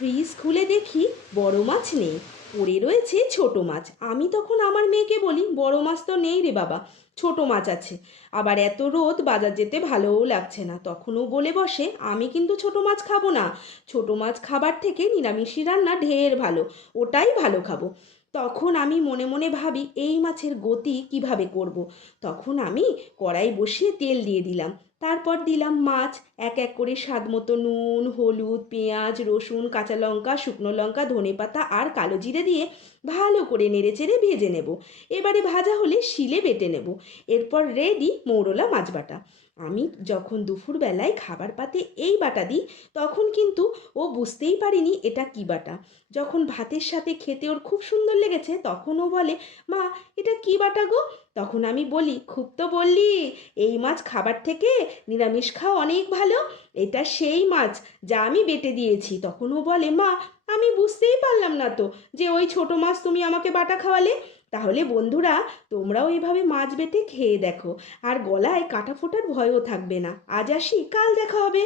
Fridge খুলে দেখি বড় মাছ নেই, পড়ে রয়েছে ছোট মাছ। আমি তখন আমার মেয়েকে বলি, বড় মাছ তো নেই রে বাবা, ছোট মাছ আছে। আবার এত রোদ, বাজার যেতে ভালোও লাগছে না। তখনও বলে বসে, আমি কিন্তু ছোট মাছ খাবো না, ছোট মাছ খাবার থেকে নিরামিষি রান্না ঢের ভালো, ওটাই ভালো খাবো। তখন আমি মনে মনে ভাবি এই মাছের গতি কিভাবে করব। তখন আমি কড়াই বসিয়ে তেল দিয়ে দিলাম, তারপর দিলাম মাছ। এক এক করে স্বাদ মতো নুন, হলুদ, পেঁয়াজ, রসুন, কাঁচা লঙ্কা, শুকনো লঙ্কা, ধনেপাতা আর কালো জিরে দিয়ে ভালো করে নেড়েচেড়ে ভেজে নেব। এবারে ভাজা হলে শিলে বেটে নেব। এরপর রেডি মৌরলা মাছ বাটা। আমি যখন দুপুরবেলায় খাবার পাতে এই বাটা দিই, তখন কিন্তু ও বুঝতেই পারেনি এটা কি বাটা। যখন ভাতের সাথে খেতে ওর খুব সুন্দর লেগেছে, তখন ও বলে, মা এটা কি বাটা গো? তখন আমি বলি, খুব তো বললি, এই মাছ খাবার থেকে নিরামিষ খাওয়া অনেক ভালো, এটা সেই মাছ যা আমি বেটে দিয়েছি। তখন ও বলে, মা আমি বুঝতেই পারলাম না তো যে ওই ছোট মাছ তুমি আমাকে বাটা খাওয়ালে। তাহলে বন্ধুরা, তোমরাও এভাবে মাছ বেটে খেয়ে দেখো, আর গলায় কাটা ফোটার ভয়ও থাকবে না। আজ আসি, কাল দেখা হবে।